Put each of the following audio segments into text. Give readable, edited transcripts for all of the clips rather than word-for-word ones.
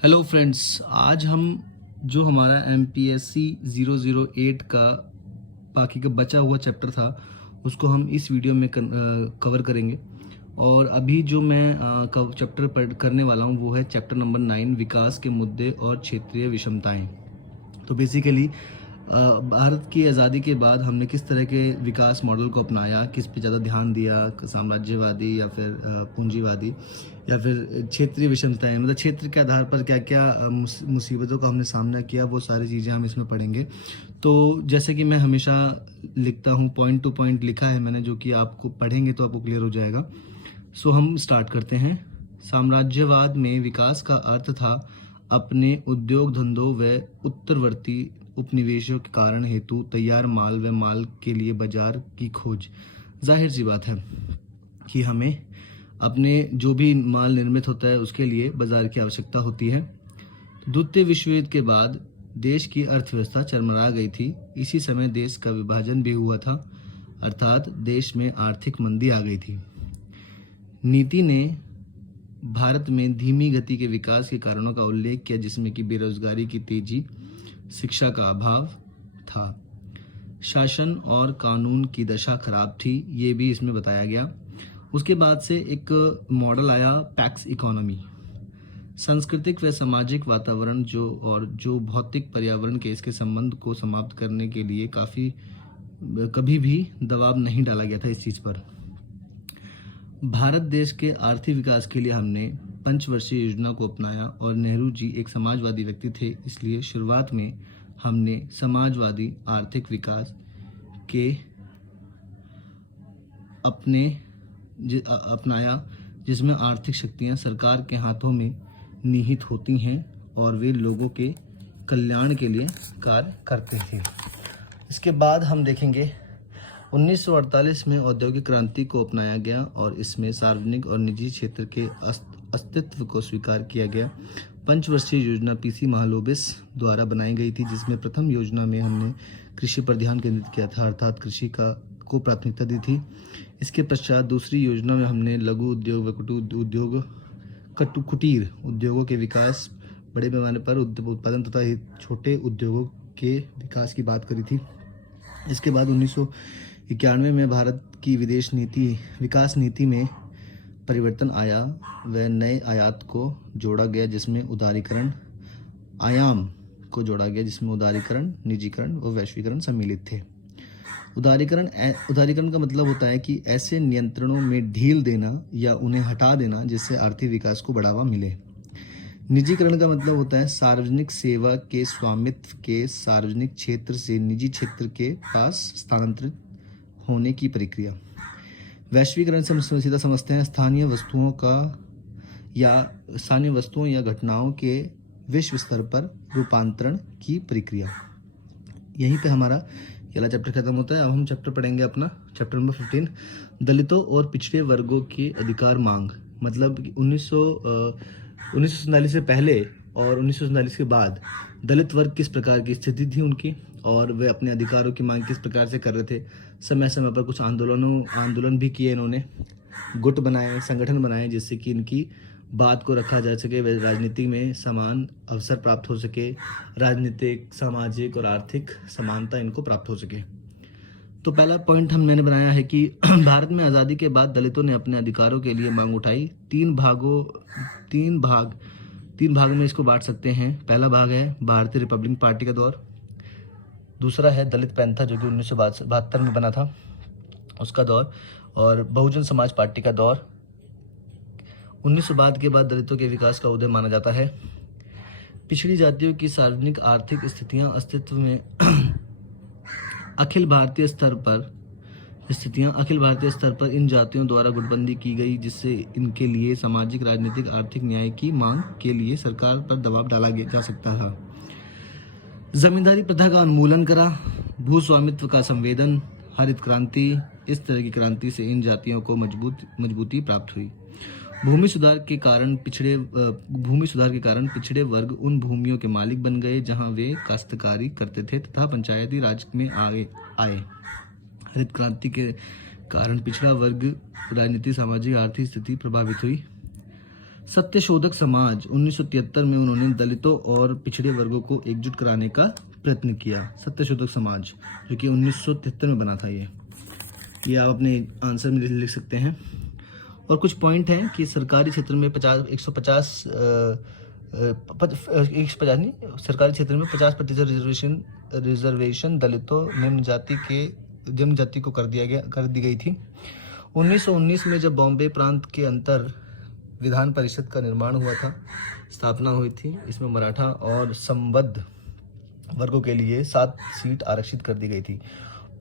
Hello friends, आज हम जो हमारा MPSC 008 का बाकी का बचा हुआ चैप्टर था उसको हम इस वीडियो में कवर करेंगे। और अभी जो मैं चैप्टर पढ़ करने वाला हूँ वो है चैप्टर नंबर 9, विकास के मुद्दे और क्षेत्रीय विषमताएं। तो बेसिकली भारत की आज़ादी के बाद हमने किस तरह के विकास मॉडल को अपनाया, किस पे ज़्यादा ध्यान दिया, साम्राज्यवादी या फिर पूंजीवादी या फिर क्षेत्रीय विषमताएं, मतलब क्षेत्र के आधार पर क्या क्या मुसीबतों का हमने सामना किया, वो सारी चीज़ें हम इसमें पढ़ेंगे। तो जैसे कि मैं हमेशा लिखता हूँ, पॉइंट टू पॉइंट लिखा है मैंने, जो कि आपको पढ़ेंगे तो आपको क्लियर हो जाएगा। सो हम स्टार्ट करते हैं। साम्राज्यवाद में विकास का अर्थ था अपने उद्योग धंधों व उत्तरवर्ती उपनिवेशों के कारण हेतु तैयार माल व माल के लिए बाजार की खोज। जाहिर सी बात है कि हमें अपने जो भी माल निर्मित होता है उसके लिए बाजार की आवश्यकता होती है। द्वितीय विश्व युद्ध के बाद देश की अर्थव्यवस्था चरमरा गई थी। इसी समय देश का विभाजन भी हुआ था, अर्थात देश में आर्थिक मंदी आ गई थी। नीति ने भारत में धीमी गति के विकास के कारणों का उल्लेख किया, जिसमें कि बेरोजगारी की तेजी, शिक्षा का अभाव था, शासन और कानून की दशा खराब थी, ये भी इसमें बताया गया। उसके बाद से एक मॉडल आया पैक्स इकोनॉमी। सांस्कृतिक व सामाजिक वातावरण जो भौतिक पर्यावरण के इसके संबंध को समाप्त करने के लिए कभी भी दबाव नहीं डाला गया था इस चीज़ पर। भारत देश के आर्थिक विकास के लिए हमने पंचवर्षीय योजना को अपनाया और नेहरू जी एक समाजवादी व्यक्ति थे, इसलिए शुरुआत में हमने समाजवादी आर्थिक विकास के अपनाया, जिसमें आर्थिक शक्तियां सरकार के हाथों में निहित होती हैं और वे लोगों के कल्याण के लिए कार्य करते थे। इसके बाद हम देखेंगे 1948 में औद्योगिक क्रांति को अपनाया गया और इसमें सार्वजनिक और निजी क्षेत्र के अस्तित्व को स्वीकार किया गया। पंचवर्षीय योजना PC महालोबिस द्वारा बनाई गई थी, जिसमें प्रथम योजना में हमने कृषि पर ध्यान केंद्रित किया था, अर्थात कृषि को प्राथमिकता दी थी। इसके पश्चात दूसरी योजना में हमने लघु उद्योग व कुटीर उद्योगों के विकास, बड़े पैमाने पर उत्पादन तथा छोटे उद्योगों के विकास की बात करी थी। इसके बाद 1991 में भारत की विकास नीति में परिवर्तन आया व नए आयात को जोड़ा गया, जिसमें उदारीकरण उदारीकरण, निजीकरण व वैश्वीकरण सम्मिलित थे। उदारीकरण का मतलब होता है कि ऐसे नियंत्रणों में ढील देना या उन्हें हटा देना जिससे आर्थिक विकास को बढ़ावा मिले। निजीकरण का मतलब होता है सार्वजनिक सेवा के स्वामित्व के सार्वजनिक क्षेत्र से निजी क्षेत्र के पास स्थानांतरित होने की प्रक्रिया। वैश्वीकरण से हम सीधा समझते हैं स्थानीय वस्तुओं या घटनाओं के विश्व स्तर पर रूपांतरण की प्रक्रिया। यहीं पे हमारा पहला चैप्टर खत्म होता है। अब हम चैप्टर पढ़ेंगे अपना चैप्टर नंबर 15, दलितों और पिछड़े वर्गों की अधिकार मांग। मतलब 1947 से पहले और 1947 के बाद दलित वर्ग किस प्रकार की स्थिति थी उनकी, और वे अपने अधिकारों की मांग किस प्रकार से कर रहे थे। समय समय पर कुछ आंदोलन भी किए इन्होंने, गुट बनाए, संगठन बनाए, जिससे कि इनकी बात को रखा जा सके, वे राजनीति में समान अवसर प्राप्त हो सके, राजनीतिक, सामाजिक और आर्थिक समानता इनको प्राप्त हो सके। तो पहला पॉइंट मैंने बनाया है कि भारत में आज़ादी के बाद दलितों ने अपने अधिकारों के लिए मांग उठाई। तीन भाग में इसको बांट सकते हैं। पहला भाग है भारतीय रिपब्लिक पार्टी का दौर, दूसरा है दलित पैंथर जो कि 1972 में बना था उसका दौर, और बहुजन समाज पार्टी का दौर। 1900 के बाद दलितों के विकास का उदय माना जाता है। पिछड़ी जातियों की सार्वजनिक आर्थिक स्थितियां अस्तित्व में अखिल भारतीय स्तर पर इन जातियों द्वारा गुटबंदी की गई, जिससे इनके लिए सामाजिक, राजनीतिक, आर्थिक न्याय की मांग के लिए सरकार पर दबाव डाला जा सकता था। जमींदारी प्रथा का उन्मूलन करा, भू स्वामित्व का संवेदन, हरित क्रांति, इस तरह की क्रांति से इन जातियों को मजबूती प्राप्त हुई। भूमि सुधार के कारण पिछड़े वर्ग उन भूमियों के मालिक बन गए जहां वे काश्तकारी करते थे तथा पंचायती राज में आए। हरित क्रांति के कारण पिछड़ा वर्ग राजनीति, सामाजिक, आर्थिक स्थिति प्रभावित हुई। सत्यशोधक समाज 1973 में उन्होंने दलितों और पिछड़े वर्गों को एकजुट कराने का प्रयत्न किया। सत्यशोधक समाज जो कि 1973 में बना था। ये आप अपने आंसर में लिख सकते हैं। और कुछ पॉइंट हैं कि सरकारी क्षेत्र में 150 नहीं, सरकारी क्षेत्र में 50% रिजर्वेशन दलितों निम्न जाति को कर दी गई थी। 1919 में जब बॉम्बे प्रांत के अंतर विधान परिषद का निर्माण हुआ था, स्थापना हुई थी, इसमें मराठा और संबद्ध वर्गों के लिए 7 सीट आरक्षित कर दी गई थी।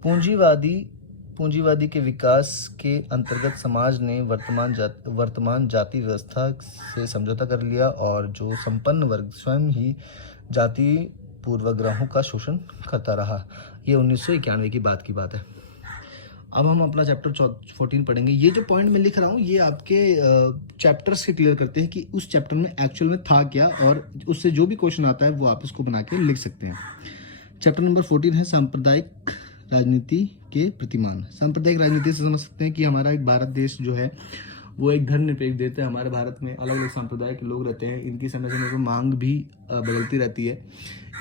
पूंजीवादी के विकास के अंतर्गत समाज ने वर्तमान जाति व्यवस्था से समझौता कर लिया और जो संपन्न वर्ग स्वयं ही जाति पूर्वग्रहों का शोषण करता रहा। ये 1991 की बात है। अब हम अपना चैप्टर 14 पढ़ेंगे। ये जो पॉइंट मैं लिख रहा हूँ ये आपके चैप्टर्स के क्लियर करते हैं कि उस चैप्टर में एक्चुअल में था क्या, और उससे जो भी क्वेश्चन आता है वो आप इसको बना के लिख सकते हैं। चैप्टर नंबर 14 है सांप्रदायिक राजनीति के प्रतिमान। सांप्रदायिक राजनीति से समझ सकते हैं कि हमारा एक भारत देश जो है वो एक धर्मनिरपेक्ष देश है। हमारे भारत में अलग अलग संप्रदाय के लोग रहते हैं, इनकी समय समय पर मांग भी बदलती रहती है।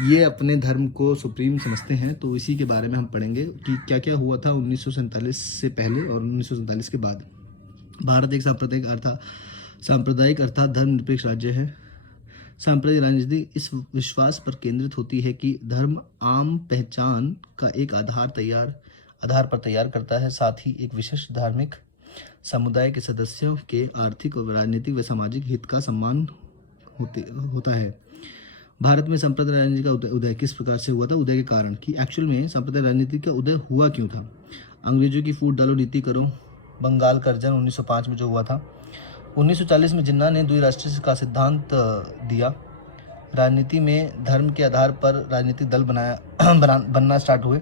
ये अपने धर्म को सुप्रीम समझते हैं, तो इसी के बारे में हम पढ़ेंगे कि क्या क्या हुआ था 1947 से पहले और 1947 के बाद। भारत एक सांप्रदायिक अर्थात धर्मनिरपेक्ष राज्य है। सांप्रदायिक राजनीति इस विश्वास पर केंद्रित होती है कि धर्म आम पहचान का एक आधार पर तैयार करता है, साथ ही एक विशिष्ट धार्मिक समुदाय के सदस्यों के आर्थिक और राजनीतिक व सामाजिक हित का सम्मान होता है। भारत में सांप्रदायिक राजनीति का उदय किस प्रकार से हुआ था? उदय के कारण कि एक्चुअल में सांप्रदायिक राजनीति का उदय हुआ क्यों था। अंग्रेजों की फूट डालो नीति करो, बंगाल का अर्जन 1905 में जो हुआ था। 1940 में जिन्ना ने द्विराष्ट्रीय का सिद्धांत दिया। राजनीति में धर्म के आधार पर राजनीतिक दल बनना स्टार्ट हुए।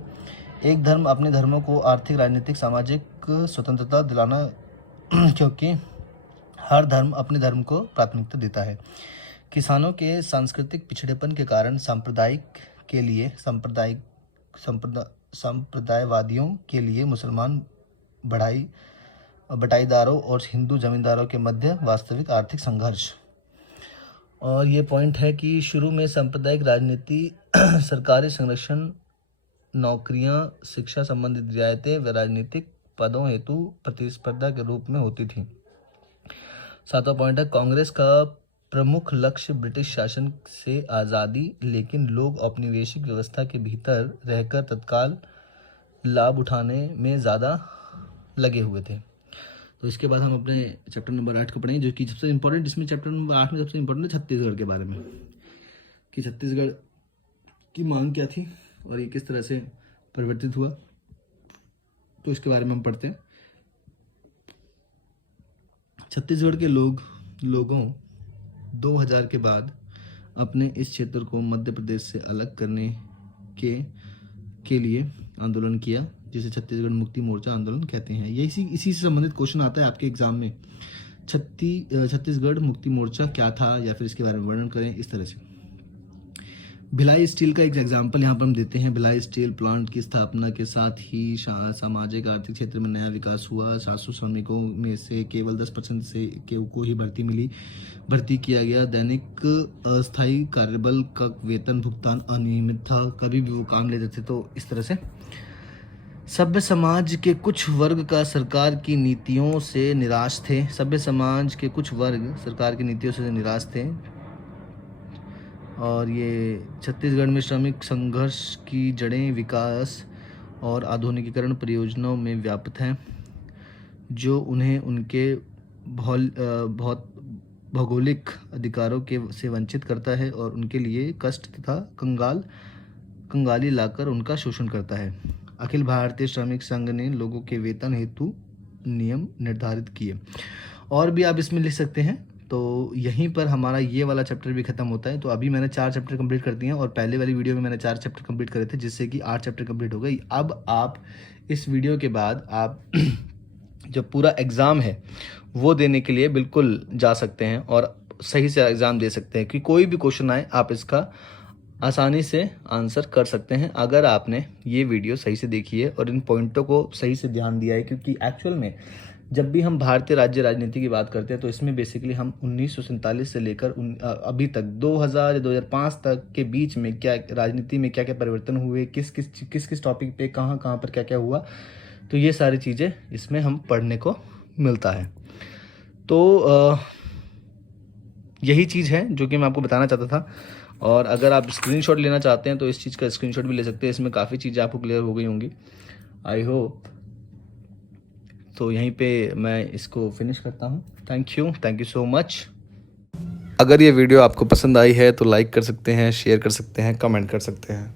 एक धर्म अपने धर्मों को आर्थिक, राजनीतिक, सामाजिक स्वतंत्रता दिलाना क्योंकि हर धर्म अपने धर्म को प्राथमिकता देता है। किसानों के सांस्कृतिक पिछड़ेपन के कारण संप्रदायवादियों के लिए मुसलमान बटाईदारों और हिंदू जमींदारों के मध्य वास्तविक आर्थिक संघर्ष। और ये पॉइंट है कि शुरू में सांप्रदायिक राजनीति सरकारी संरक्षण, नौकरियां, शिक्षा संबंधित रियायतें व राजनीतिक पदों हेतु प्रतिस्पर्धा के रूप में होती थी। 7वां पॉइंट है कांग्रेस का प्रमुख लक्ष्य ब्रिटिश शासन से आज़ादी, लेकिन लोग औपनिवेशिक व्यवस्था के भीतर रहकर तत्काल लाभ उठाने में ज़्यादा लगे हुए थे। तो इसके बाद हम अपने चैप्टर नंबर 8 को पढ़ेंगे, जो कि सबसे इम्पोर्टेंट, इसमें चैप्टर नंबर 8 में सबसे इम्पोर्टेंट है छत्तीसगढ़ के बारे में, कि छत्तीसगढ़ की मांग क्या थी और ये किस तरह से परिवर्तित हुआ। तो इसके बारे में हम पढ़ते हैं। छत्तीसगढ़ के लोगों 2000 के बाद अपने इस क्षेत्र को मध्य प्रदेश से अलग करने के लिए आंदोलन किया, जिसे छत्तीसगढ़ मुक्ति मोर्चा आंदोलन कहते हैं। ये इसी से संबंधित क्वेश्चन आता है आपके एग्जाम में। छत्तीसगढ़ मुक्ति मोर्चा क्या था, या फिर इसके बारे में वर्णन करें इस तरह से। भिलाई स्टील का एक एग्जाम्पल यहाँ पर हम देते हैं। भिलाई स्टील प्लांट की स्थापना के साथ ही सामाजिक आर्थिक क्षेत्र में नया विकास हुआ। 700 श्रमिकों में से केवल 10% से को ही भर्ती किया गया। दैनिक अस्थायी कार्यबल का वेतन भुगतान अनियमित था, कभी भी वो काम लेते थे। तो इस तरह से सभ्य समाज के कुछ वर्ग का सरकार की नीतियों से निराश थे। और ये छत्तीसगढ़ में श्रमिक संघर्ष की जड़ें विकास और आधुनिकीकरण परियोजनाओं में व्याप्त हैं, जो उन्हें उनके बहुत भौगोलिक अधिकारों से वंचित करता है और उनके लिए कष्ट तथा कंगाली लाकर उनका शोषण करता है। अखिल भारतीय श्रमिक संघ ने लोगों के वेतन हेतु नियम निर्धारित किए। और भी आप इसमें लिख सकते हैं। तो यहीं पर हमारा ये वाला चैप्टर भी खत्म होता है। तो अभी मैंने 4 चैप्टर कंप्लीट कर दिए हैं और पहले वाली वीडियो में मैंने 4 चैप्टर कंप्लीट करे थे, जिससे कि 8 चैप्टर कंप्लीट हो गई। अब आप इस वीडियो के बाद आप जो पूरा एग्ज़ाम है वो देने के लिए बिल्कुल जा सकते हैं और सही से एग्ज़ाम दे सकते हैं कि कोई भी क्वेश्चन आए आप इसका आसानी से आंसर कर सकते हैं, अगर आपने ये वीडियो सही से देखी है और इन पॉइंटों को सही से ध्यान दिया है। क्योंकि एक्चुअल में जब भी हम भारतीय राज्य राजनीति की बात करते हैं तो इसमें बेसिकली हम 1947 से लेकर अभी तक 2000 या 2005 तक के बीच में क्या राजनीति में क्या क्या परिवर्तन हुए, किस किस टॉपिक पे कहाँ कहाँ पर क्या क्या हुआ, तो ये सारी चीज़ें इसमें हम पढ़ने को मिलता है। तो यही चीज़ है जो कि मैं आपको बताना चाहता था। और अगर आप स्क्रीनशॉट लेना चाहते हैं तो इस चीज़ का स्क्रीनशॉट भी ले सकते हैं। इसमें काफ़ी चीज़ें आपको क्लियर हो गई होंगी, आई होप। तो यहीं पे मैं इसको फिनिश करता हूँ। Thank you so much. अगर ये वीडियो आपको पसंद आई है तो लाइक कर सकते हैं, शेयर कर सकते हैं, कमेंट कर सकते हैं।